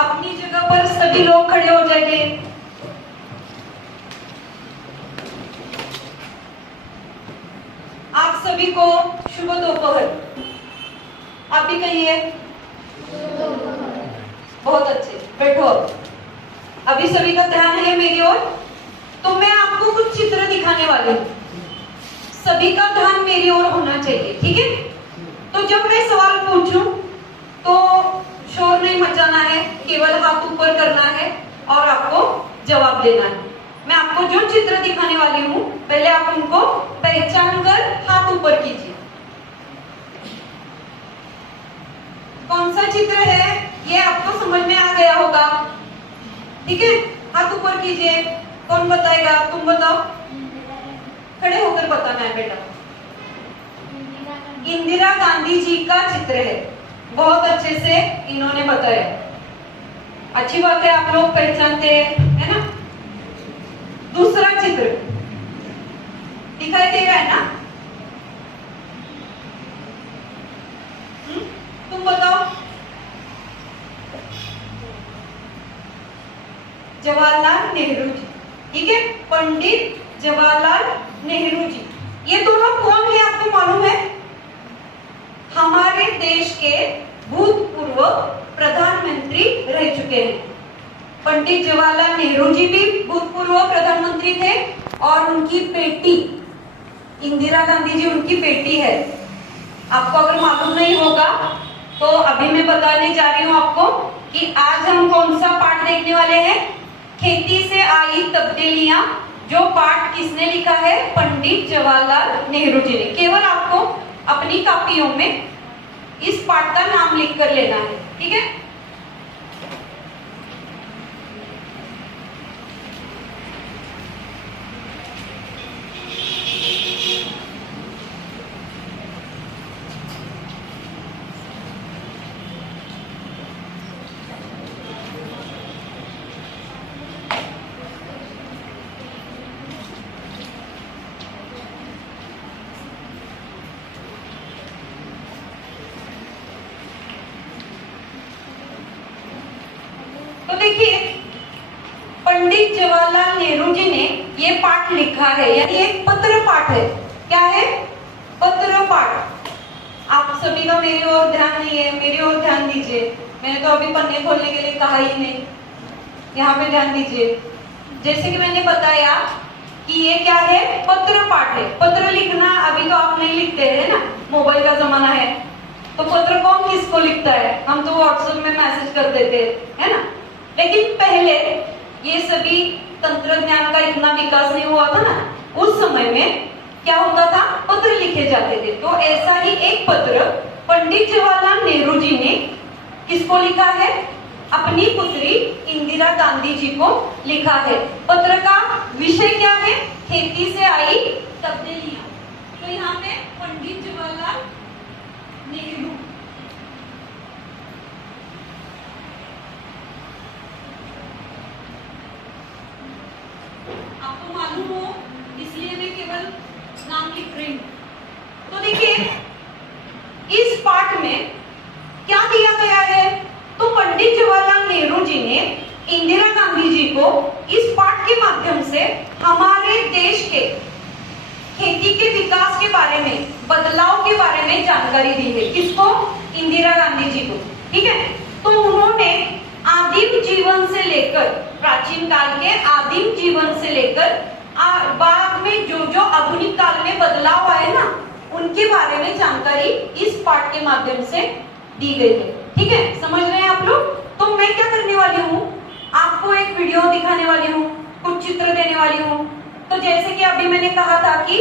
अपनी जगह पर सभी लोग खड़े हो जाएंगे। आप सभी को शुभ दोपहर। आप भी कहिए। बहुत अच्छे, बैठो। अभी सभी का ध्यान है मेरी ओर, तो मैं आपको कुछ चित्र दिखाने वाली हूँ। सभी का ध्यान मेरी ओर होना चाहिए, ठीक है? तो जब मैं सवाल पूछूं तो शोर नहीं मचाना है, केवल हाथ ऊपर करना है और आपको जवाब देना है। मैं आपको जो चित्र दिखाने वाली हूँ, पहले आप उनको पहचान कर हाथ ऊपर कीजिए। कौन सा चित्र है ये आपको समझ में आ गया होगा, ठीक है? हाथ ऊपर कीजिए। कौन बताएगा? तुम बताओ, खड़े होकर बताना है बेटा। इंदिरा गांधी जी का चित्र है। बहुत अच्छे से इन्होंने बताया, अच्छी बात है, आप लोग पहचानते हैं, है ना? दूसरा चित्र दिखाई दे रहा है ना? तुम बताओ। जवाहरलाल नेहरू जी, ठीक है? पंडित जवाहरलाल नेहरू जी। ये दोनों कौन है आपको मालूम है? हमारे देश के भूतपूर्व प्रधानमंत्री रह चुके हैं। पंडित जवाहरलाल नेहरू जी भी भूतपूर्व प्रधानमंत्री थे और उनकी बेटी इंदिरा गांधी जी उनकी बेटी है। आपको अगर मालूम नहीं होगा तो अभी मैं बताने जा रही हूँ आपको कि आज हम कौन सा पाठ देखने वाले हैं। खेती से आई तब्दीलियां, जो पाठ किसने लिखा है? पंडित जवाहरलाल नेहरू जी ने। केवल आपको अपनी कापियों में इस पाठ का नाम लिख कर लेना है, ठीक है? तो देखिए, पंडित जवाहरलाल नेहरू जी ने ये पाठ लिखा है, यानी एक पत्र पाठ है। क्या है? पत्र पाठ। आप सभी का मेरी ओर ध्यान नहीं है, मेरी ओर ध्यान दीजिए। मैंने तो अभी पन्ने खोलने के लिए कहा ही नहीं, यहाँ पे ध्यान दीजिए। जैसे कि मैंने बताया कि ये क्या है? पत्र पाठ है। पत्र लिखना अभी तो आप नहीं लिखते हैं ना, मोबाइल का जमाना है, तो पत्र कौन किसको लिखता है? हम तो व्हाट्सएप में मैसेज कर देते हैं ना। लेकिन पहले ये सभी तंत्रज्ञान का इतना विकास नहीं हुआ था ना, उस समय में क्या होता था? पत्र लिखे जाते थे। तो ऐसा ही एक पत्र पंडित जवाहरलाल नेहरू जी ने किसको लिखा है? अपनी पुत्री इंदिरा गांधी जी को लिखा है। पत्र का विषय क्या है? खेती से आई तब्दीलियां। तो यहाँ पे पंडित जवाहरलाल नेहरू, आपको मालूम हो इसलिए मैं केवल नाम लिख रही हूं। तो देखिए, इस पाठ में क्या दिया गया है? तो पंडित जवाहरलाल नेहरू जी ने इंदिरा गांधी जी को इस पाठ के माध्यम से हमारे देश के खेती के विकास के बारे में, बदलाव के बारे में जानकारी दी है। किसको? इंदिरा गांधी जी को, ठीक है? तो उन्होंने आदिम जीवन से लेकर, प्राचीन काल के आदिम जीवन से लेकर बाद में जो जो आधुनिक काल में बदलाव आए ना, उनके बारे में जानकारी इस पाठ के माध्यम से दी गई है, ठीक है? समझ रहे हैं आप लोग? तो मैं क्या करने वाली हूँ, आपको एक वीडियो दिखाने वाली हूँ, कुछ चित्र देने वाली हूँ। तो जैसे कि अभी मैंने कहा था कि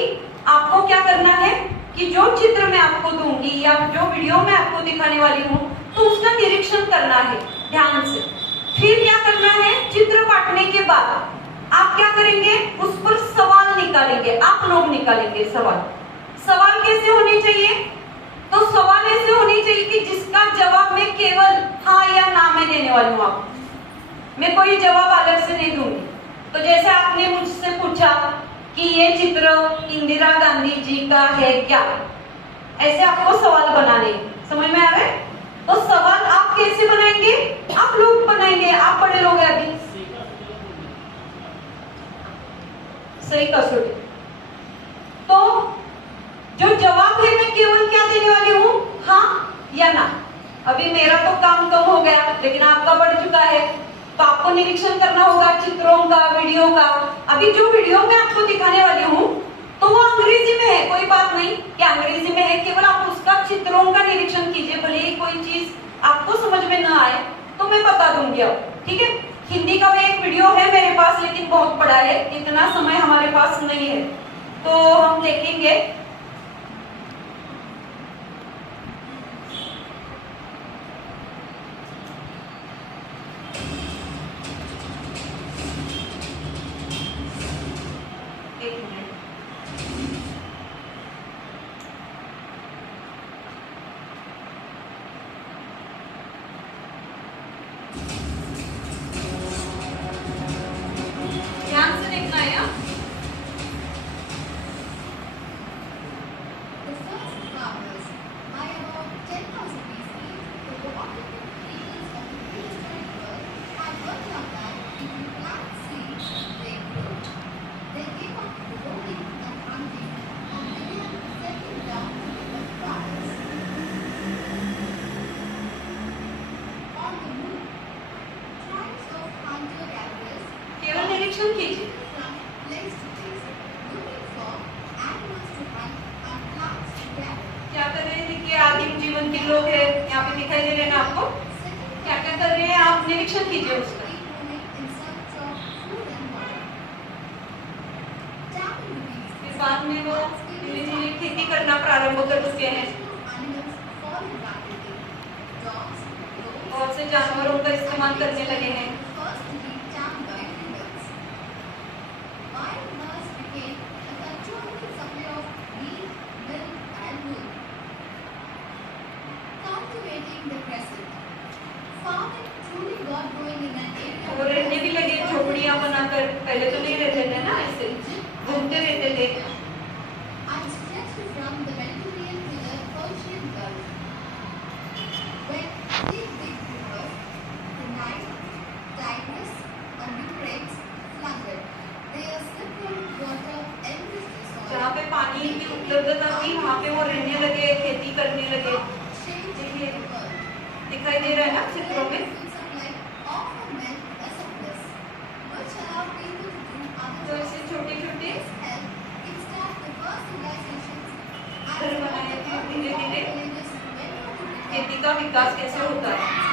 आपको क्या करना है कि जो चित्र मैं आपको दूंगी या जो वीडियो मैं आपको दिखाने वाली हूँ, तो उसका निरीक्षण करना है ध्यान से। फिर क्या करना है? चित्र बांटने के बाद आप क्या करेंगे? उस पर सवाल निकालेंगे, आप लोग निकालेंगे सवाल। सवाल कैसे होने चाहिए? तो सवाल ऐसे होने चाहिए कि जिसका जवाब मैं केवल हाँ या ना में देने वाली हूँ। आपको मैं कोई जवाब अलग से नहीं दूंगी। तो जैसे आपने मुझसे पूछा कि ये चित्र इंदिरा गांधी जी का है क्या, ऐसे आपको सवाल बनाने, समझ में आ रहा है? तो सवाल आप कैसे बनाएंगे? आप लोग बनाएंगे। सही कसौटी। तो जो जवाब है मैं केवल क्या देने वाली हूँ, हाँ या ना। अभी मेरा तो काम कम हो गया, लेकिन आपका बढ़ चुका है, तो आपको निरीक्षण करना होगा चित्रों का, वीडियो का। अभी जो वीडियो मैं आपको दिखाने वाली हूँ तो वो अंग्रेजी में है, कोई बात नहीं कि अंग्रेजी में है, केवल आप उसका चित्रों का निरीक्षण कीजिए। भले ही कोई चीज आपको समझ में ना आए तो मैं बता दूंगी अब, ठीक है। हिंदी का भी एक वीडियो है मेरे पास, लेकिन बहुत बड़ा है, इतना समय हमारे पास नहीं है, तो हम देखेंगे। एक मिनट, ध्यान से देखना है। केवल निरीक्षण कीजिए। क्या कर रहे हैं, देखिए आदिम जीवन के लोग हैं, यहाँ पे दिखाई दे रहे हैं ना आपको, क्या क्या कर रहे हैं, आप निरीक्षण कीजिए उसका। फिर बाद में वो धीरे धीरे खेती करना प्रारंभ कर चुके हैं। बहुत से जानवरों का इस्तेमाल करने लगे हैं। वो रहने भी लगे झोपड़ियां बनाकर, पहले तो नहीं रहते थे ना, ऐसे घूमते रहते थे। जहाँ पे पानी की उपलब्धता थी वहाँ पे वो रहने लगे, खेती करने लगे। देखिए दिखाई दे रहा है ना चित्रों में। तो ऐसे छोटे छोटे घर बनाए थे, धीरे धीरे खेती का विकास कैसे होता है।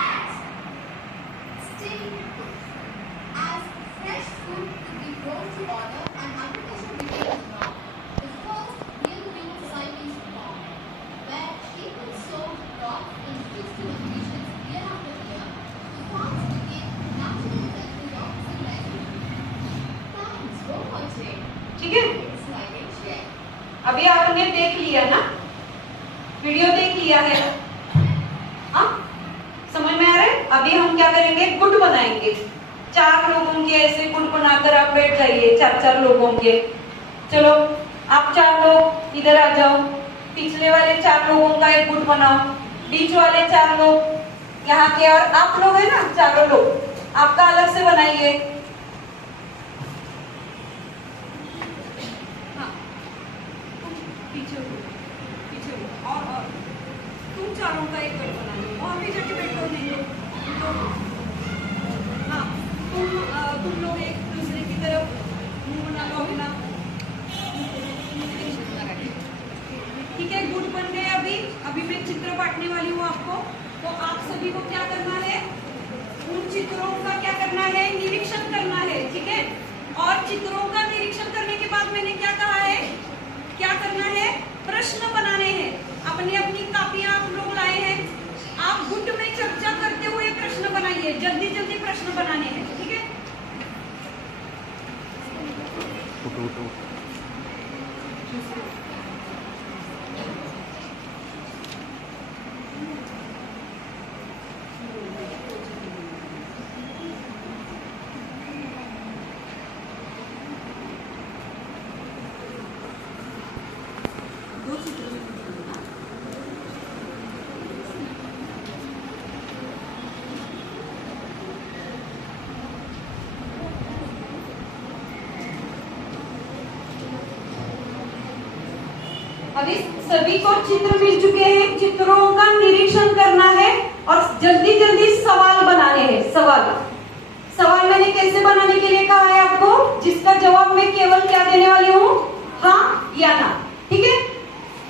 ठीक है, अभी आपने देख लिया ना, वीडियो देख लिया है, हाँ समझ में आ रहा है। अभी हम क्या करेंगे, गुट बनाएंगे। 4 लोगों के ऐसे गुट बनाकर आप बैठ जाइए, 4-4 लोगों के। चलो आप 4 लोग इधर आ जाओ, पिछले वाले 4 लोगों का एक गुट बनाओ, बीच वाले 4 लोग यहाँ के, और आप लोग है ना, चारों लोग आपका अलग से बनाइए। और तुम चारों का एक गुट बना लो, वहां भी जाके बैठो, नहीं तो हाँ तुम लोग एक दूसरे की तरफ मुंह बना लो अपना, ठीक है। गुट बन गए। अभी मैं चित्र बांटने वाली हूँ आपको, तो आप सभी को क्या करना है, उन चित्रों का क्या करना है, निरीक्षण करना है, ठीक है। और चित्रों का निरीक्षण करने के बाद मैंने क्या कहा है, क्या करना है, प्रश्न बनाने हैं। अपनी अपनी कापियां आप लोग लाए हैं, आप गुट में चर्चा करते हुए प्रश्न बनाइए, जल्दी जल्दी प्रश्न बनाने हैं, ठीक है। अभी सभी को चित्र मिल चुके हैं, चित्रों का निरीक्षण करना है और जल्दी जल्दी सवाल बनाने हैं। सवाल मैंने कैसे बनाने के लिए कहा है आपको, जिसका जवाब मैं केवल क्या देने वाली हूँ, हाँ या ना। ठीक है,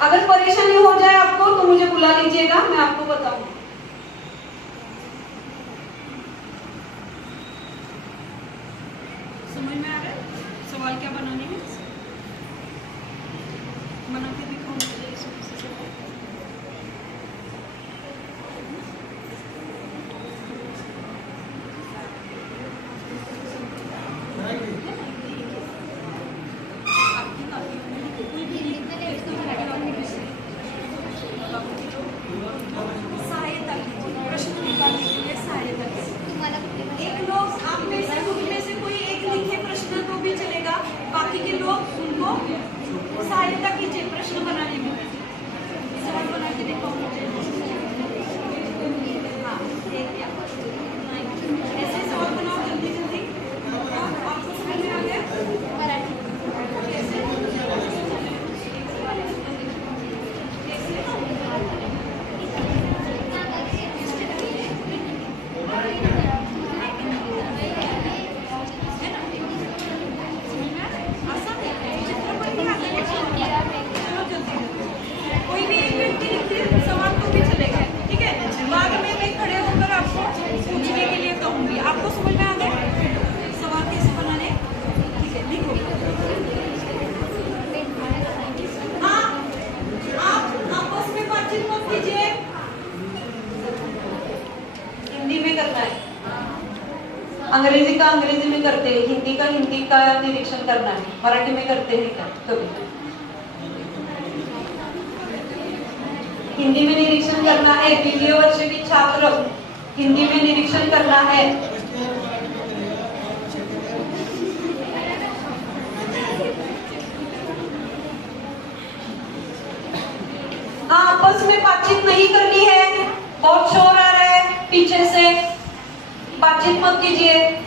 अगर परेशानी हो जाए आपको तो मुझे बुला लीजिएगा, मैं आपको बताऊंगी। समझ में आ रहा है सवाल क्या बनाने हैं? बना के दिखाओ मुझे इसमें से। सहायता कीजिए, प्रश्न निकालने के लिए सहायता कीजिए। एक लोग आप में से खुद में से कोई एक लिखे प्रश्न तो भी चलेगा, बाकी के लोग उनको सहायता कीजिए प्रश्न बनाने में। सवाल बना के दिखाओ मुझे। हाँ, ऐसे सवाल बनाओ जल्दी जल्दी। आपको समझ में आ गया? कैसे? कोई भी एक व्यक्ति लिखिए, सवाल तो भी चलेगा। ठीक है, बाद में मैं खड़े होकर आपको पूछने के लिए कहूंगी। आपको समझ में आ गया सवाल कैसे बनाने? ठीक है, लिखो। हाँ, आप आपस में बातचीत मत कीजिए, हिंदी में करना है। अंग्रेजी का अंग्रेजी में करते हैं, हिंदी का हिंदी का निरीक्षण करना है। मराठी में करते हैं क्या कभी? हिंदी में निरीक्षण करना है। द्वितीय वर्ष की छात्र हिंदी में निरीक्षण करना है। हाँ, आपस में बातचीत नहीं करनी है। बहुत शोर आ रहा है पीछे से, बातचीत मत कीजिए।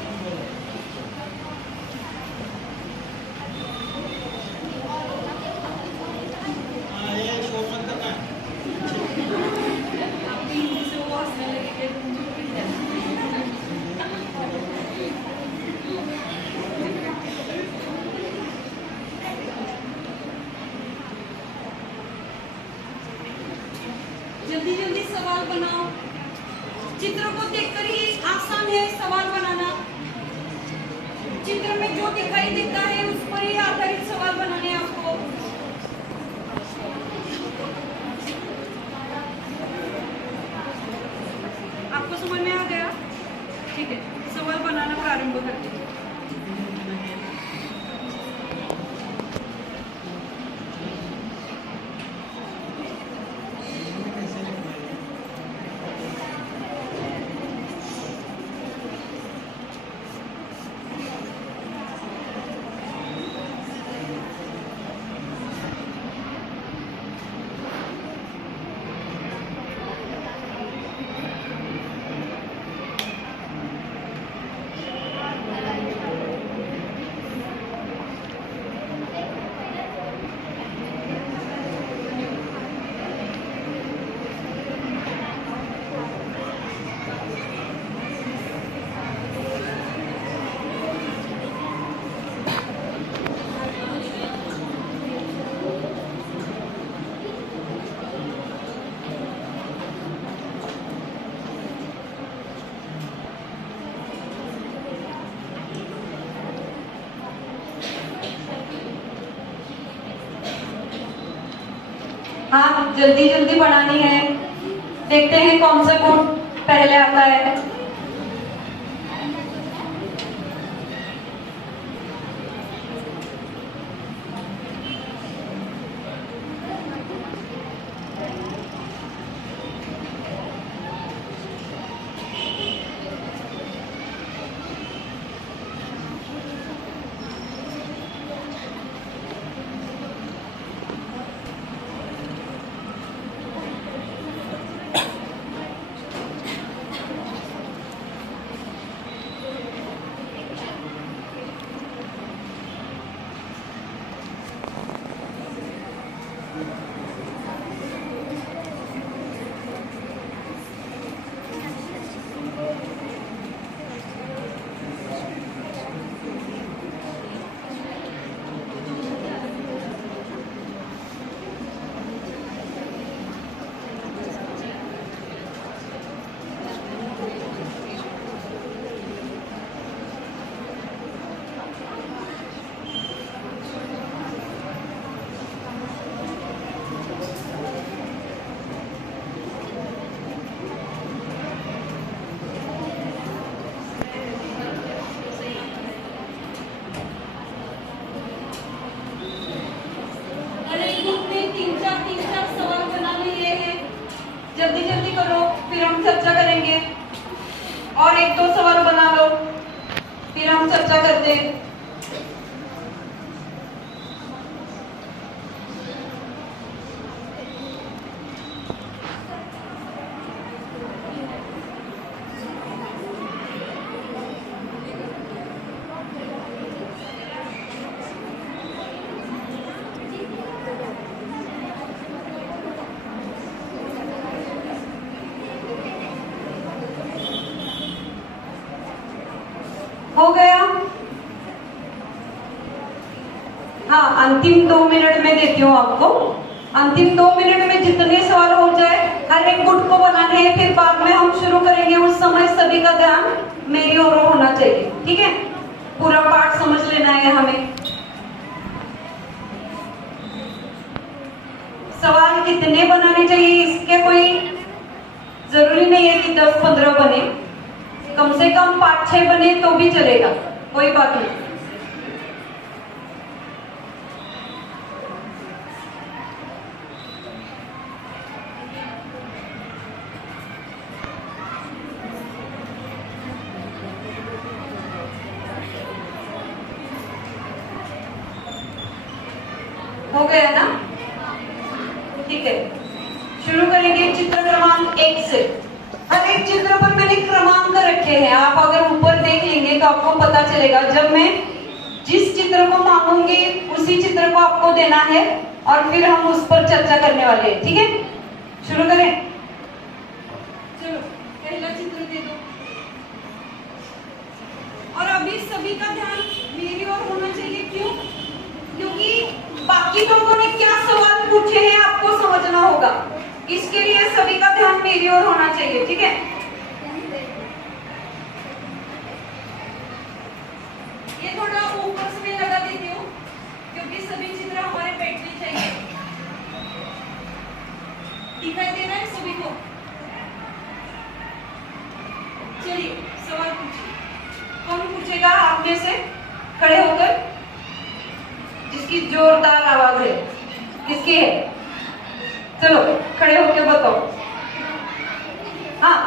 जल्दी जल्दी सवाल बनाओ। चित्र को देखकर ही आसान है सवाल बनाना। चित्र में जो दिखाई देता है उस पर ही आधारित सवाल बनाने आपको। आपको समझ में आ गया? ठीक है, सवाल बनाना प्रारंभ करते हैं। हाँ, जल्दी जल्दी बनानी है। देखते हैं कौन सा गुण पहले आता है। और एक दो सवाल बना लो, फिर हम चर्चा करते हैं। हो गया? हाँ, अंतिम 2 मिनट में देती हूँ आपको। अंतिम 2 मिनट में जितने सवाल हो जाए हर एक गुट को बनाने हैं, फिर बाद में हम शुरू करेंगे। उस समय सभी का ध्यान मेरी ओर होना चाहिए, ठीक है? पूरा पाठ समझ लेना है हमें। सवाल कितने बनाने चाहिए इसके कोई जरूरी नहीं है कि 10-15 बने, कम से कम 5-6 बने तो भी चलेगा, कोई बात नहीं। हो गया ना? ठीक है, शुरू करेंगे चित्र क्रमांक 1 से। हर एक चित्र पर मैंने क्रमांक रखे हैं, आप अगर ऊपर देख लेंगे तो आपको पता चलेगा। जब मैं जिस चित्र को मांगूंगी उसी चित्र को आपको देना है और फिर हम उस पर चर्चा करने वाले हैं, ठीक है? शुरू करें? चलो, पहला चित्र दे दो। और अभी सभी का ध्यान मेरी ओर होना चाहिए। क्यों? क्योंकि बाकी लोगों ने क्या सवाल पूछे हैं आपको समझना होगा, इसके लिए सभी का ध्यान मेरी ओर होना चाहिए, ठीक है? ये थोड़ा ऊपर से मैं लगा देती हूँ क्योंकि सभी चित्र हमारे बैठने चाहिए। दिखाई दे रहा है सभी को? चलिए सवाल पूछिए। कौन पूछेगा आप में से खड़े होकर? जिसकी जोरदार आवाज है, किसकी है? चलो खड़े होकर बताओ। हाँ,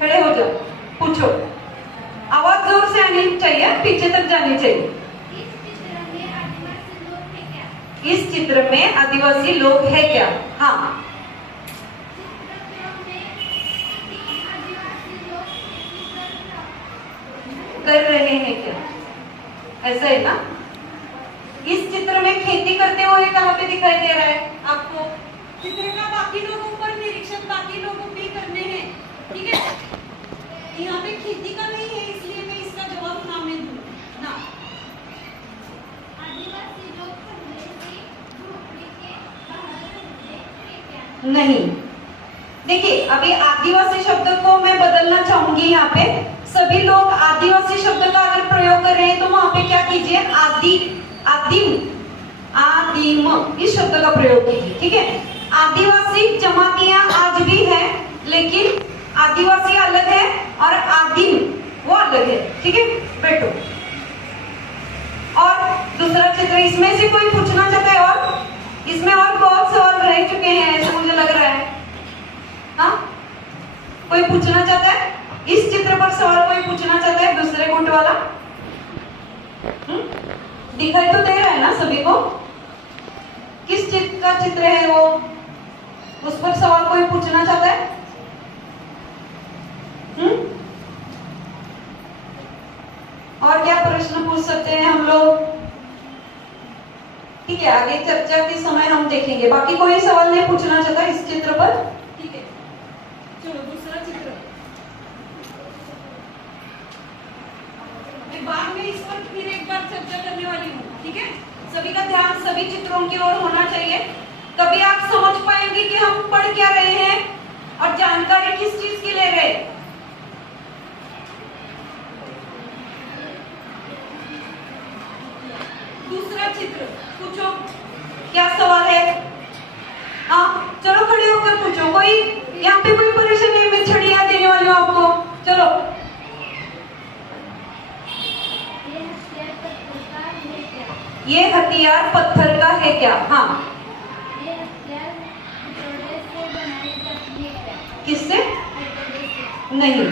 खड़े हो जाओ, पूछो। आवाज जोर से आनी चाहिए, पीछे तक जानी चाहिए। इस चित्र में आदिवासी लोग है क्या? हाँ। कर रहे हैं क्या? ऐसा है ना? इस चित्र में खेती करते हुए कहाँ पे दिखाई दे रहा है आपको? चित्र का बाकी लोगों पर निरीक्षण बाकी लोगों भी करने हैं, ठीक है? यहाँ पे खेती का नहीं है, इसलिए मैं इसका जवाब ना में दूँ ना। आदिवासी लोग नहीं, देखिए अभी आदिवासी शब्द को मैं बदलना चाहूंगी। यहाँ पे सभी लोग आदिवासी शब्द का अगर प्रयोग कर रहे हैं तो वहां पे क्या कीजिए? आदिम इस शब्द का प्रयोग कीजिए, ठीक है? आदिवासी जमातियां आज भी है, लेकिन आदिवासी अलग है और आदिम वो अलग है, ठीक है? बैठो। और दूसरा चित्र इसमें से कोई पूछना चाहता है? और इसमें और बहुत सवाल रह चुके हैं ऐसा मुझे लग रहा है। हाँ, कोई पूछना चाहता है? इस चित्र पर सवाल कोई पूछना चाहता है? दूसरे गुट वाला दिखाई तो दे रहा है ना सभी को? किस चित्र का चित्र है वो? उस पर सवाल कोई पूछना चाहता है? और क्या प्रश्न पूछ सकते हैं हम लोग? ठीक है, आगे चर्चा के समय हम देखेंगे। बाकी कोई सवाल नहीं पूछना चाहता इस चित्र पर? ठीक है, चलो दूसरा चित्र। मैं बाद में इस पर फिर एक बार चर्चा करने वाली हूँ, ठीक है? सभी का ध्यान सभी चित्रों की ओर होना चाहिए, तभी आप समझ पाएंगे कि हम पढ़ क्या रहे हैं और जानकारी किस चीज की ले रहे हैं। दूसरा चित्र पूछो, क्या सवाल है? हाँ, चलो खड़े होकर पूछो। कोई यहाँ पे कोई परेशानी नहीं, मैं छड़ियाँ देने वाली हूँ आपको। चलो। ये हथियार पत्थर का है क्या? हाँ। ये हथियार हथौड़े से बनाई जाती है क्या? किससे? नहीं।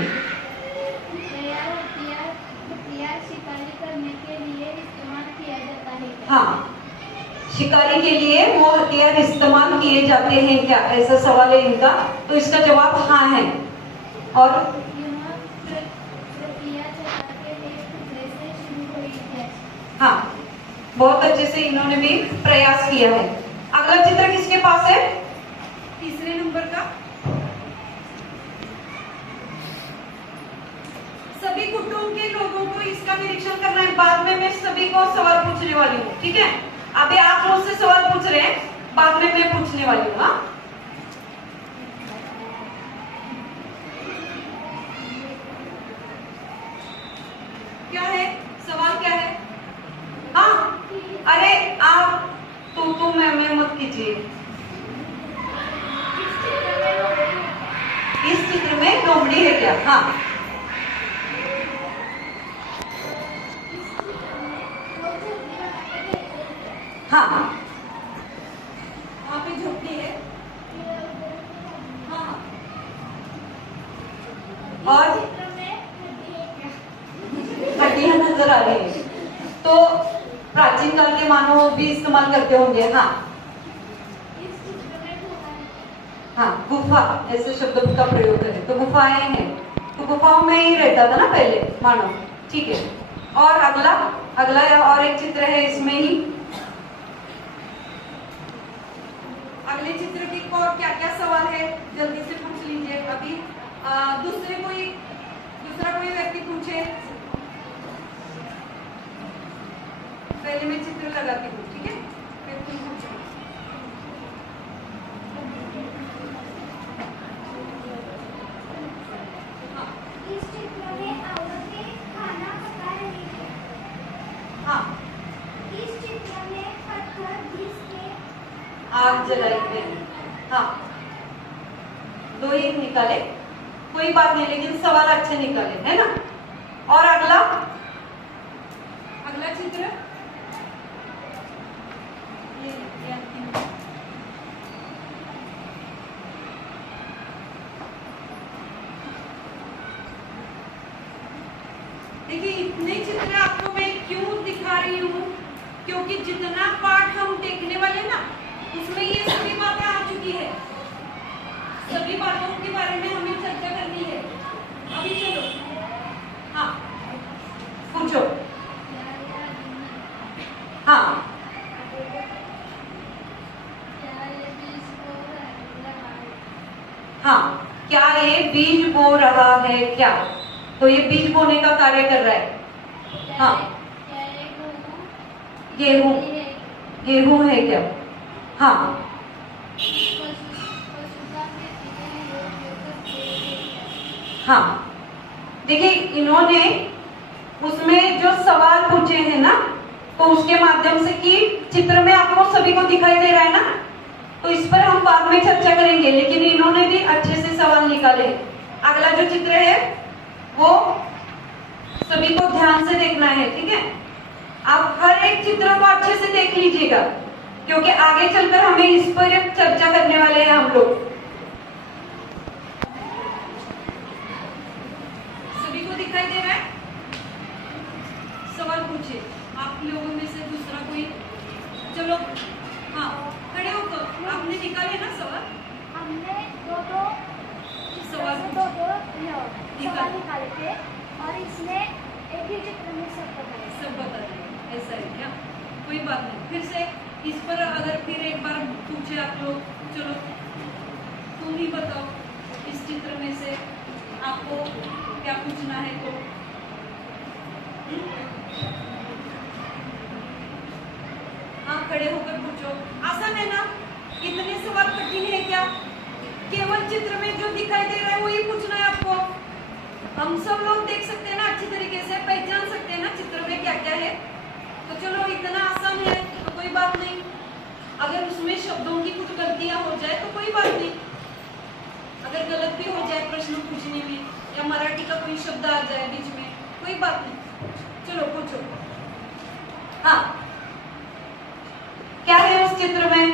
हाँ, शिकारी के लिए वो हथियार इस्तेमाल किए जाते हैं क्या, ऐसा सवाल है इनका। तो इसका जवाब हाँ है। और यह प्रक्रिया चलाते एक टुकड़े से शुरू हुई है। हाँ, बहुत अच्छे से इन्होंने भी प्रयास किया है। अगला चित्र किसके पास है, तीसरे नंबर का। सभी कुटुंब के लोगों को इसका निरीक्षण करना है। बाद में मैं सभी को सवाल पूछने वाली हूँ, ठीक है। अभी आप मुझसे सवाल पूछ रहे हैं, बाद में मैं पूछने वाली हूँ। हाँ, क्या है सवाल, क्या है? हाँ, अरे आप तू मैं मत कीजिए। इस चित्र में लोमड़ी है क्या? हाँ, हाँ, वहाँ पे झोपड़ी है। हाँ, और हड्डियां नजर आ रही है, तो प्राचीन काल के मानव भी इस्तेमाल करते होंगे। हाँ, हाँ, गुफा ऐसे शब्द का प्रयोग करें तो गुफाएं हैं, तो गुफाओं में ही रहता था ना पहले मानव, ठीक है। और अगला और एक चित्र है इसमें ही। अगले चित्र की और क्या क्या सवाल है जल्दी से पूछ लीजिए। अभी दूसरा कोई व्यक्ति पूछे, पहले मैं चित्र लगाती हूँ, ठीक है, फिर तुम पूछो। इस चित्र में औरतें खाना पका रही हैं। हाँ, इस चित्र में पत्थर घिस के आग जलाई है। हाँ, दो ही निकाले, कोई बात नहीं, लेकिन सवाल अच्छे निकाले, है ना। और अगला चित्र देखिए, इतने चित्र आपको मैं क्यों दिखा रही हूँ, क्योंकि जितना पाठ हम देखने वाले ना, उसमें ये सभी बातें आ चुकी है। सभी बातों के बारे में हमें चर्चा करनी है। अभी चलो, हाँ, पूछो। हाँ, हाँ, क्या ये बीज बो रहा है क्या? तो ये बीज बोने का कार्य कर रहा है। हाँ, गेहूं है क्या? हाँ, हाँ, देखिए इन्होंने उसमें जो सवाल पूछे हैं ना, तो उसके माध्यम से कि चित्र में आपको सभी को दिखाई दे रहा है ना, तो इस पर हम बाद में चर्चा करेंगे, लेकिन इन्होंने भी अच्छे से सवाल निकाले। अगला जो चित्र है वो सभी को ध्यान से देखना है, ठीक है। आप हर एक चित्र को अच्छे से देख लीजिएगा, क्योंकि आगे चलकर हमें इस पर चर्चा करने वाले हैं हम लोग। सभी को दिखाई दे रहा है? सवाल पूछिए आप लोगों में से दूसरा कोई। चलो, हाँ, खड़े होकर आपने निकाले ना सवाल। हमने दो सवाल निकाले थे और इसने एक ही चित्र में सब बता दिए। ऐसा है क्या? कोई बात नहीं, फिर से इस पर अगर फिर एक बार पूछे आप लोग, चलो तुम ही बताओ इस चित्र में से आपको क्या पूछना है। तो हाँ, खड़े होकर पूछो। आसान है ना? इतने सवाल कठिन है क्या? केवल चित्र में जो दिखाई दे रहा है वही पूछना है आपको। हम सब लोग देख सकते हैं ना, अच्छी तरीके से पहचान सकते हैं ना चित्र में क्या क्या है। तो चलो, इतना आसान है तो कोई बात नहीं। अगर उसमें शब्दों की कुछ गलतियां हो जाए तो कोई बात नहीं। अगर गलत भी हो जाए प्रश्न पूछने में, या मराठी का कोई शब्द आ जाए बीच में, कोई बात नहीं। चलो पूछो। हाँ, क्या है उस चित्र में?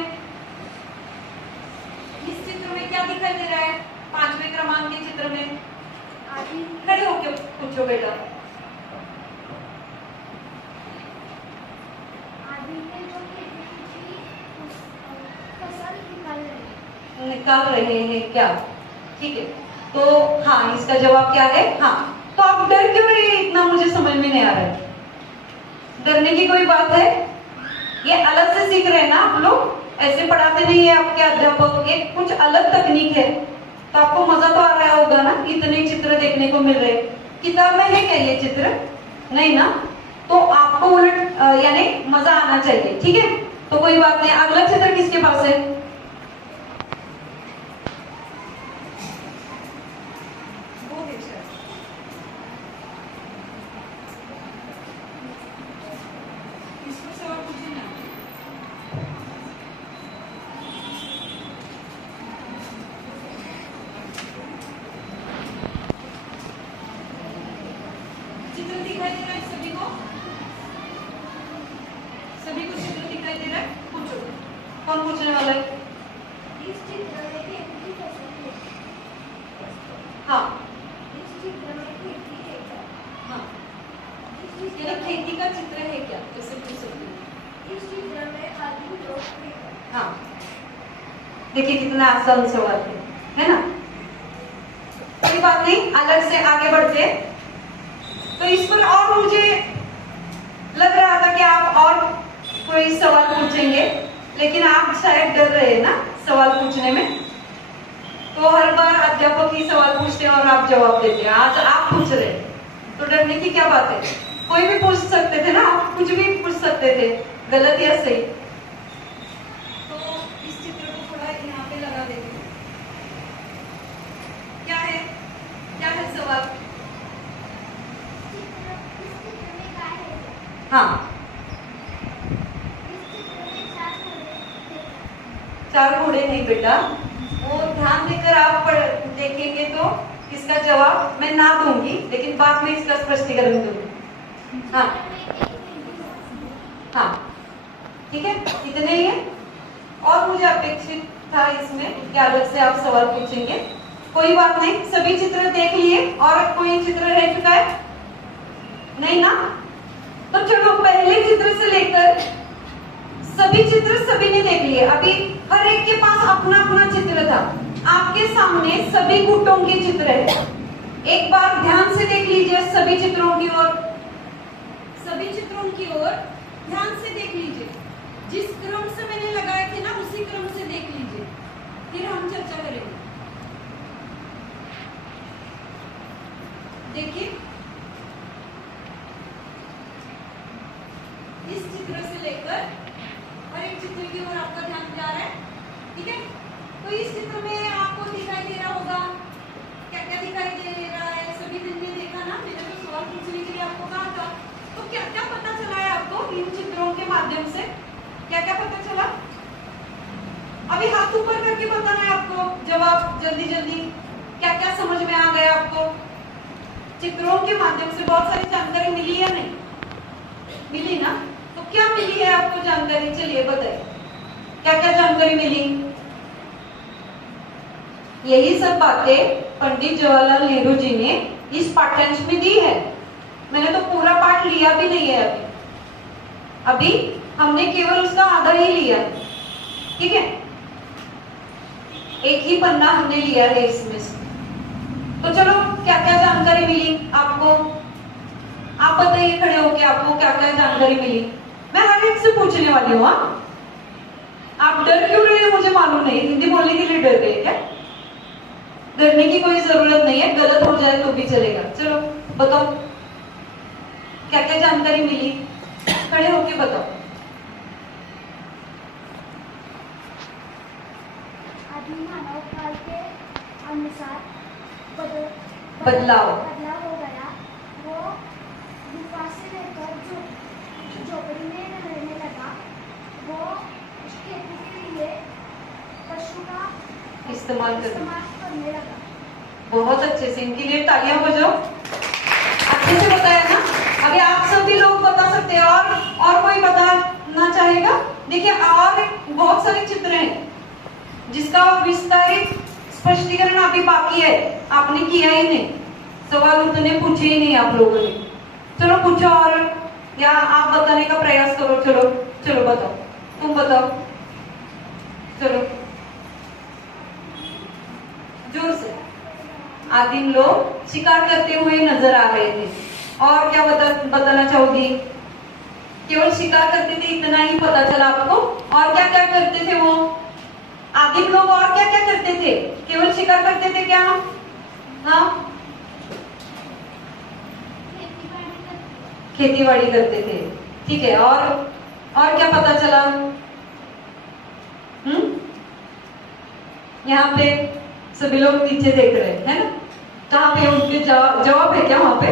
इस चित्र में क्या दिखाई दे रहा है? 5वें क्रमांक के चित्र में खड़े होके पूछो बेटा। आदि निकाल रहे हैं क्या? ठीक है, तो हाँ, इसका जवाब क्या है? हाँ। तो आप डर क्यों रहे हैं इतना? मुझे समझ में नहीं आ रहा है। डरने की कोई बात है? ये अलग से सीख रहे हैं ना आप लोग, ऐसे पढ़ाते नहीं है आपके अध्यापक, ये कुछ अलग तकनीक है। तो आपको मजा तो आ रहा होगा ना, इतने चित्र देखने को मिल रहे। किताब में है क्या ये चित्र? नहीं ना, तो आपको उलट यानी मजा आना चाहिए। ठीक है, तो कोई बात नहीं। अगला चित्र किसके पास है? चित्र दिखाई दे रहा है सभी को? सभी को चित्र दिखाई दे रहा है? पूछो, कौन पूछने वाला है? इस चित्र में खेती फसल है। हाँ इस चित्र में खेती है क्या? हाँ, इस चित्र यानी में- खेती का चित्र है क्या, जैसे पूछ सकते हैं। इस चित्र में आदमी लोग है क्या? हाँ, देखिए कितना आसान सवाल है ना? कोई बात नहीं, अलग से आगे बढ़ते। तो इस पर और मुझे लग रहा था कि आप और कोई सवाल पूछेंगे, लेकिन आप शायद डर रहे हैं ना सवाल पूछने में। तो हर बार अध्यापक ही सवाल पूछते हैं और आप जवाब देते हैं, आज आप पूछ रहे हैं, तो डरने की क्या बात है? कोई भी पूछ सकते थे ना, आप कुछ भी पूछ सकते थे, गलत या सही। तो इस चित्र को थोड़ा यहाँ पे लगा देते हैं। क्या है, क्या है सवाल? इस चित्र में गाय है क्या? हाँ, इस चित्र में चार घोड़े हैं क्या? चार घोड़े नहीं बेटा, वो ध्यान देकर आप देखेंगे तो इसका जवाब मैं ना दूंगी, लेकिन बाद में इसका स्पष्टीकरण दूंगी। हाँ हाँ, ठीक है, इतने ही है। और मुझे अपेक्षित था इसमें कि अलग से आप सवाल पूछेंगे। कोई बात नहीं, सभी चित्र देख लिए। और कोई चित्र रह चुका है? नहीं ना? तो चलो, पहले चित्र से लेकर सभी चित्र सभी ने देख लिए। अभी हर एक के पास अपना अपना चित्र था। आपके सामने सभी गुटों के चित्र है। एक बार ध्यान से देख लीजिए सभी चित्रों की ओर, सभी चित्रों की ओर ध्यान से देख लीजिए। जिस क्रम से मैंने लगाए थे ना, उसी क्रम से देख लीजिए, फिर हम चर्चा करेंगे। देखिए, इस चित्र से लेकर हर एक चित्र की ओर आपका ध्यान जा रहा है। ठीक है, तो इस चित्र में आपको दिखाई दे रहा होगा, क्या क्या दिखाई दे रहा है? सभी दिन में देखा ना, मैंने तो सवाल पूछने के लिए आपको कहा था। तो क्या क्या पता चला है आपको इन चित्रों के माध्यम से? क्या क्या पता चला? अभी हाथ ऊपर करके बताना है आपको जवाब, जल्दी जल्दी। क्या क्या समझ में आ गया आपको? चित्रों के माध्यम से बहुत सारी जानकारी मिली या नहीं मिली ना? तो क्या मिली है आपको जानकारी? चलिए बताइए, क्या क्या जानकारी मिली? यही सब बातें पंडित जवाहरलाल नेहरू जी ने इस पाठ्यांश में दी है। मैंने तो पूरा पाठ लिया भी नहीं है अभी हमने केवल उसका आधा ही लिया। ठीक है, एक ही पन्ना हमने लिया है इसमें से। तो चलो, क्या क्या जानकारी मिली आपको? आप बताइए खड़े होके, आपको क्या क्या जानकारी मिली? मैं हर एक से पूछने वाली हूँ। आप डर क्यों रहे हैं मुझे मालूम नहीं, हिंदी बोलने के लिए डर रहे हैं क्या? डरने की कोई जरूरत नहीं है, गलत हो जाए तो भी चलेगा। चलो बताओ, क्या क्या जानकारी मिली? खड़े होके बताओ। आदि मानव काल के अनुसार बदलाव हो गया। वो गुफा से लेकर झोपड़ी में रहने लगा। वो खेती के लिए पशु का इस्तेमाल करने लगा। बहुत अच्छे से, इनके लिए तालियां बजाओ। अच्छे से बताया ना? अभी आप सभी लोग बता सकते हैं। और कोई बताना चाहेगा? देखिए, और बहुत सारे चित्र हैं जिसका विस्तारित स्पष्टीकरण अभी बाकी है, आपने किया ही नहीं, सवाल उतने पूछे ही नहीं आप लोगों ने। चलो पूछो, और या आप बताने का प्रयास करो। चलो चलो बताओ, तुम बताओ। चलो जोर से। आदिम लोग शिकार करते हुए नजर आ रहे थे। और क्या बताना चाहोगी? केवल शिकार करते थे इतना ही पता चला आपको? और क्या क्या करते थे वो आदिम लोग? और क्या क्या करते थे? केवल शिकार करते थे क्या? हाँ, खेती-बाड़ी करते थे। ठीक है, और क्या पता चला? यहाँ पे सभी लोग नीचे देख रहे हैं, है ना? कहाँ पे उनके जवाब है क्या वहां पे?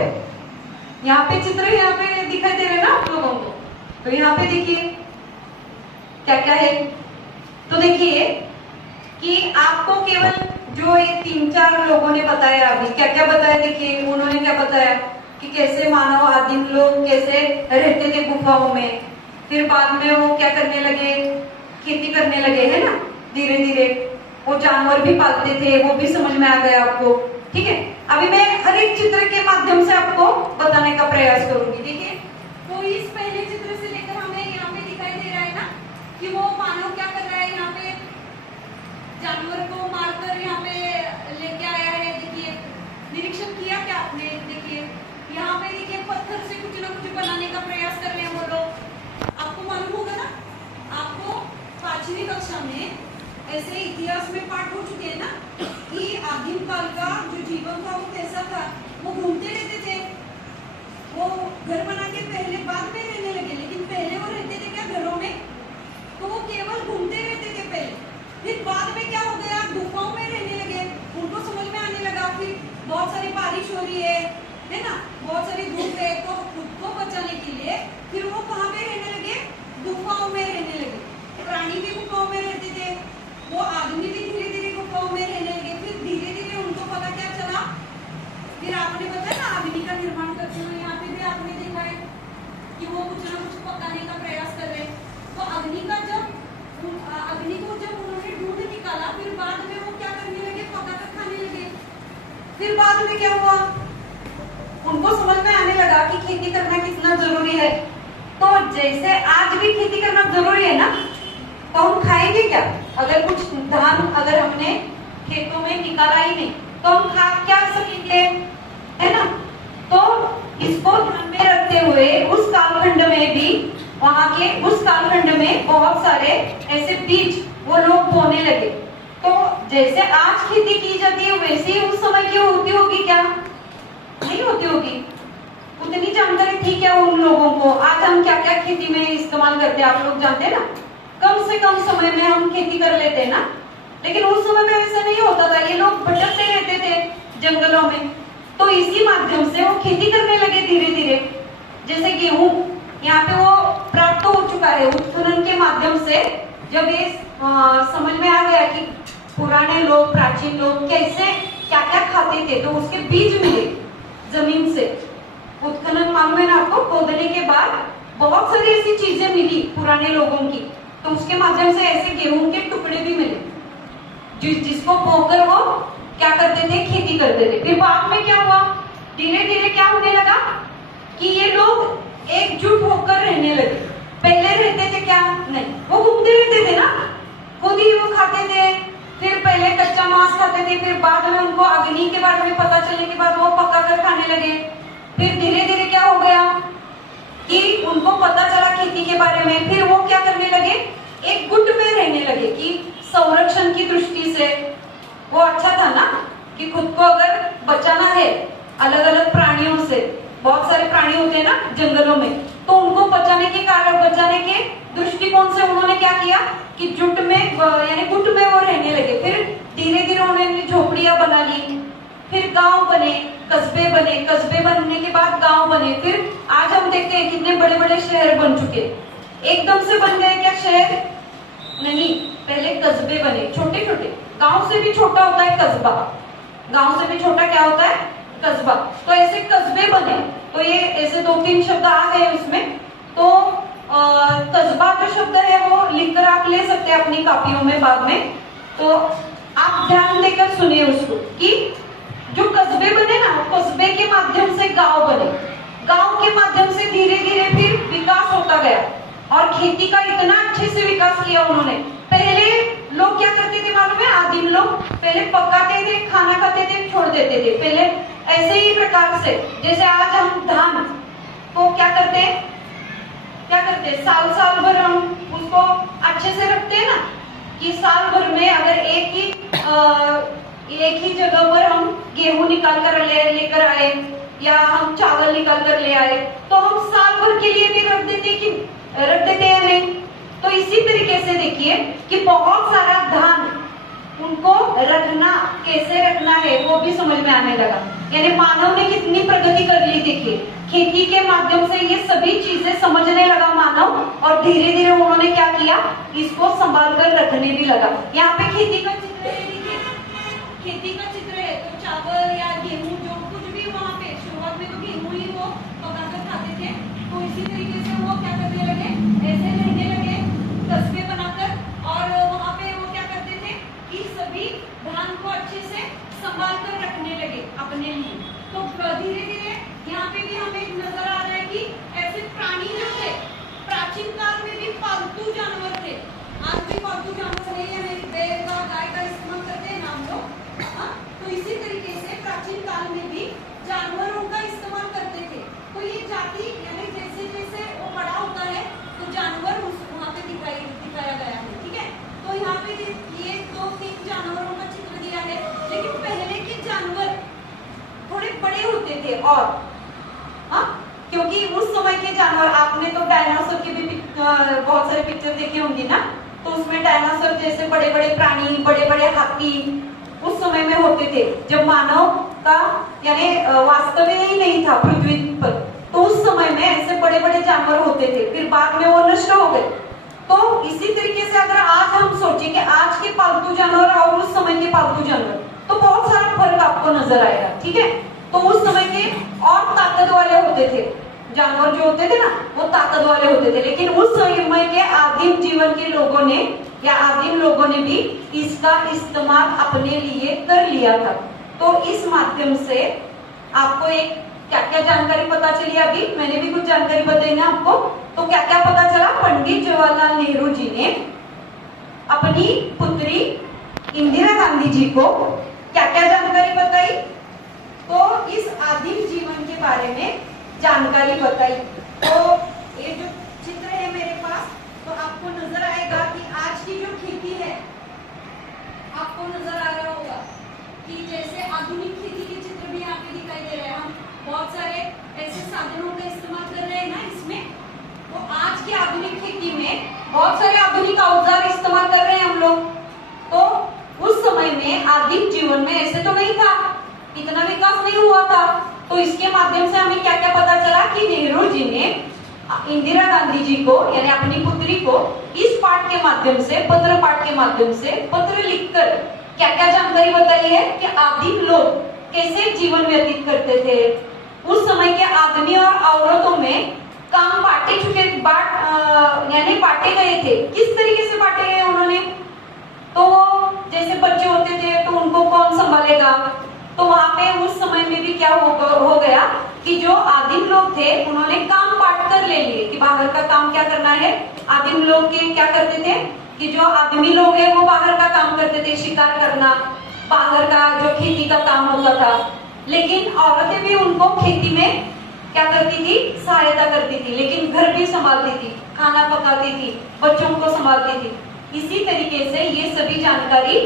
यहाँ पे चित्र यहाँ पे दिखाई दे रहे हैं ना आप लोगों को? तो यहाँ पे देखिए क्या क्या है। तो देखिए कि आपको केवल जो ये 3-4 लोगों ने बताया, अभी क्या क्या बताया, देखिए उन्होंने क्या बताया कि कैसे मानव आदिम लोग कैसे रहते थे गुफाओं में, फिर बाद में वो क्या करने लगे, खेती करने लगे, है ना? धीरे धीरे वो जानवर भी पालते थे, वो भी समझ में आ गया आपको। ठीक है, अभी मैं हर एक चित्र के माध्यम से आपको बताने का प्रयास करूंगी। देखिए, तो इस पहले चित्र से लेकर हमें यहाँ पे दिखाई दे रहा है ना कि वो मानव क्या कर रहा है, यहाँ पे जानवर को मारकर यहाँ पे लेके आया है। देखिए, निरीक्षण किया क्या आपने? देखिए यहाँ पे देखिए पत्थर से कुछ ना कुछ बनाने का प्रयास कर रहे हैं वो लोग। आपको मालूम होगा ना, आपको 5वीं कक्षा में ऐसे इतिहास में पाठ हो चुके हैं ना कि आदिम काल का जो जीवन था वो कैसा था। वो घूमते रहते थे, वो घर बना के पहले बाद में रहने लगे, लेकिन पहले वो रहते थे क्या घरों में? तो वो केवल घूमते रहते थे पहले, फिर बाद में क्या हो गया, गुफाओं में रहने लगे। उनको समझ में आने लगा फिर बहुत सारी बारिश हो रही है ना, बहुत सारी धूप है, तो खुद को बचाने के लिए फिर वो कहाँ पे रहने लगे? गुफाओं में रहने लगे। प्राणी भी गुफाओं में रहते थे, वो आदमी भी धीरे धीरे गुफाओं में रहने लगे। फिर धीरे धीरे उनको पता क्या चला, फिर आपने बताया ना अग्नि का निर्माण करते हुए, यहाँ पे भी आपने देखा है कि वो कुछ ना कुछ पकाने का प्रयास कर रहे हैं। तो अग्नि को जब उन्होंने ढूंढ निकाला, फिर बाद में वो क्या करने लगे, पकाकर खाने लगे। फिर बाद में क्या हुआ, उनको समझ में आने लगा कि खेती करना कितना जरूरी है। तो जैसे आज भी खेती करना जरूरी है ना, तो हम खाएंगे क्या? अगर कुछ धान अगर हमने खेतों में निकाला ही नहीं तो हम खा क्या सकेंगे, है ना? तो इसको ध्यान में रखते हुए उस कालखंड में भी, वहां के उस कालखंड में बहुत सारे ऐसे बीज वो लोग बोने लगे। तो जैसे आज खेती की जाती है वैसे ही उस समय की होती होगी क्या? नहीं होती होगी। उतनी जानकारी थी क्या उन लोगों को? आज हम क्या क्या खेती में इस्तेमाल करते हैं आप लोग जानते हैं ना? कम से कम समय में हम खेती कर लेते हैं ना, लेकिन उस समय में ऐसा नहीं होता था। ये लोग भटकते रहते थे जंगलों में, तो इसी माध्यम से वो खेती करने लगे धीरे धीरे। जैसे गेहूं यहाँ पे वो प्राप्त हो चुका है उत्खनन के माध्यम से। जब ये समझ में आ गया कि पुराने लोग, प्राचीन लोग कैसे क्या क्या खाते थे, तो उसके बीज मिले जमीन से। उत्खनन मालूम है ना आपको? खोदने के बाद बहुत सारी ऐसी चीजें मिली पुराने लोगों की, तो उसके माध्यम से ऐसे गेहूं के टुकड़े भी मिले जिसको बोकर वो क्या करते थे, खेती करते थे। फिर बाद में क्या हुआ, धीरे धीरे क्या होने लगा कि ये लोग एकजुट होकर रहने लगे। पहले रहते थे क्या? नहीं, वो घूमते रहते थे ना, खुद ही वो खाते थे। फिर पहले कच्चा मांस खाते थे, फिर बाद में उनको अग्नि के बारे में पता चलने के बाद वो पका कर खाने लगे। फिर धीरे धीरे क्या हो गया कि उनको पता चला खेती के बारे में, फिर वो क्या करने लगे, एक गुट में रहने लगे कि संरक्षण की दृष्टि से वो अच्छा था ना कि खुद को अगर बचाना है अलग अलग प्राणियों से, बहुत सारे प्राणी होते हैं ना जंगलों में, तो उनको बचाने के दृष्टिकोण से उन्होंने क्या किया कि जुट में यानी गुट में वो रहने लगे। फिर धीरे धीरे उन्होंने झोपड़ियां बना ली, फिर गांव बने, कस्बे बने, कस्बे बनने के बाद गांव बने, फिर आज हम देखते हैं कितने बड़े बड़े शहर बन चुके। एकदम से बन गए क्या शहर? नहीं, पहले कस्बे बने, छोटे छोटे। गांव से भी छोटा होता है कस्बा, गांव से भी छोटा क्या होता है? कस्बा। तो ऐसे कस्बे बने। तो ये ऐसे 2-3 शब्द आ गए उसमें। तो कस्बा जो शब्द है वो लिखकर आप ले सकते हैं अपनी कॉपियों में बाद में। तो आप ध्यान देकर सुनिए उसको कि जो कस्बे बने ना, कस्बे के माध्यम से गांव बने, गांव के माध्यम से धीरे धीरे फिर विकास होता गया और खेती का इतना अच्छे से विकास किया उन्होंने। पहले लोग क्या करते थे मालूम है? आदिम लोग पहले पकाते थे, खाना खाते थे, छोड़ देते थे। पहले ऐसे ही प्रकार से जैसे आज हम धान को क्या करते, साल साल भर हम उसको अच्छे से रखते हैं ना, कि साल भर में अगर एक ही जगह पर हम गेहूं निकाल कर लेकर आए या हम चावल निकाल कर ले आए, तो हम साल भर के लिए भी रख देते हैं नहीं। तो इसी तरीके से देखिए कि बहुत सारा धान उनको रखना, कैसे रखना है वो भी समझ में आने लगा। यानी मानव ने कितनी प्रगति कर ली। देखिए खेती के माध्यम से ये सभी चीजें समझने लगा मानव, और धीरे धीरे उन्होंने क्या किया, इसको संभाल कर रखने भी लगा। यहाँ पे खेती का चित्र है, देखिए खेती का चित्र है, तो चावल या गेहूं जो कुछ भी वहाँ पे शुरुआत में तो गेहूं ही वो पकाकर खाते थे, तो इसी तरीके से वो क्या करने लगे, ऐसे रहने लगे कस्बे बनाकर, और वहाँ पे वो क्या करते थे कि सभी धान को अच्छे से संभाल कर रखने लगे अपने लिए। तो धीरे धीरे यहाँ पे भी हमें नजर आ रहा है कि ऐसे प्राणी जो थे प्राचीन काल में भी पालतू जानवर थे। आज भी पालतू जानवर है, या बैल का गाय का इस्तेमाल करते हैं ना हम लोग, हाँ? तो इसी तरीके से प्राचीन काल में भी जानवरों का इस्तेमाल करते थे। तो ये जाति यानी जैसे जैसे वो बड़ा होता है तो जानवर वहाँ पे दिखाया गया है, ठीक है। तो यहाँ पे ये 2-3 जानवरों का चित्र दिया है, लेकिन पहले के जानवर थोड़े बड़े होते थे, और हाँ, क्योंकि उस समय के जानवर, आपने तो डायनासोर की भी बहुत सारे पिक्चर देखे होंगे ना, तो उसमें डायनासोर जैसे बड़े बड़े प्राणी, बड़े बड़े हाथी उस समय में होते थे, जब मानव का यानी वास्तव्य ही नहीं था पृथ्वी पर। तो उस समय में ऐसे बड़े बड़े जानवर होते थे, फिर बाद में वो नष्ट हो गए। तो इसी तरीके से अगर आज हम सोचें कि आज के पालतू जानवर और उस समय के पालतू जानवर, तो बहुत सारा फर्क आपको नजर आएगा, ठीक है। तो उस समय के और ताकत वाले होते थे जानवर, जो होते थे ना वो ताकत वाले होते थे, लेकिन उस समय के आदिम जीवन के लोगों ने या आदिम लोगों ने भी इसका इस्तेमाल अपने लिए कर लिया था। तो इस माध्यम से आपको एक क्या क्या जानकारी पता चली, अभी मैंने भी कुछ जानकारी बताई ना आपको। तो क्या क्या पता चला, पंडित जवाहरलाल नेहरू जी ने अपनी पुत्री इंदिरा गांधी जी को क्या क्या जानकारी बताई, तो इस आदिम जीवन के बारे में जानकारी बताई। तो ये जो चित्र है मेरे पास, तो आपको नजर आएगा कि आज की जो खेती है, आपको नजर आ रहा होगा कि जैसे आधुनिक खेती के चित्र भी यहाँ पे दिखाई दे रहे हैं। हम बहुत सारे ऐसे साधनों का इस्तेमाल कर रहे हैं ना इसमें। तो आज की आधुनिक खेती में बहुत सारे आधुनिक औजार इस्तेमाल कर रहे हैं हम लोग। तो उस समय में आदिम जीवन में ऐसे तो नहीं था, इतना विकास नहीं हुआ था। तो इसके माध्यम से हमें क्या क्या पता चला कि नेहरू जी ने इंदिरा गांधी जी को यानी अपनी पुत्री को इस पाठ के माध्यम से, पत्र पाठ के माध्यम से पत्र लिखकर क्या क्या जानकारी बताई है कि आदिम लोग कैसे जीवन व्यतीत करते थे। उस समय के आदमी और औरतों में काम बांटे यानी बांटे गए थे। किस तरीके से बांटे गए उन्होंने, तो जैसे बच्चे होते थे तो उनको कौन संभालेगा, तो वहां पे उस समय में भी क्या हो गया कि जो आदिम लोग थे उन्होंने काम बांट कर ले लिए कि बाहर का काम क्या करना है। आदिम लोग के क्या करते थे कि जो आदमी लोग हैं वो बाहर का काम करते थे, शिकार करना, बाहर का जो खेती का काम होता था। लेकिन औरतें भी उनको खेती में क्या करती थी, सहायता करती थी, लेकिन घर भी संभालती थी, खाना पकाती थी, बच्चों को संभालती थी। इसी तरीके से ये सभी जानकारी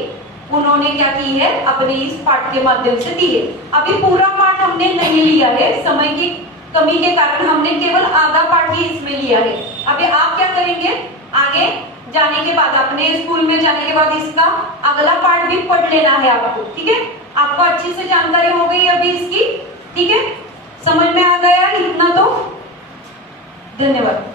उन्होंने क्या की है, अपने इस पाठ के माध्यम से दी है। अभी पूरा पाठ हमने नहीं लिया है, समय की कमी के कारण हमने केवल आधा पाठ ही इसमें लिया है। अभी आप क्या करेंगे, आगे जाने के बाद, अपने स्कूल में जाने के बाद इसका अगला पाठ भी पढ़ लेना है आपको, ठीक है। आपको अच्छी से जानकारी हो गई अभी इसकी, ठीक है, समझ में आ गया इतना तो। धन्यवाद।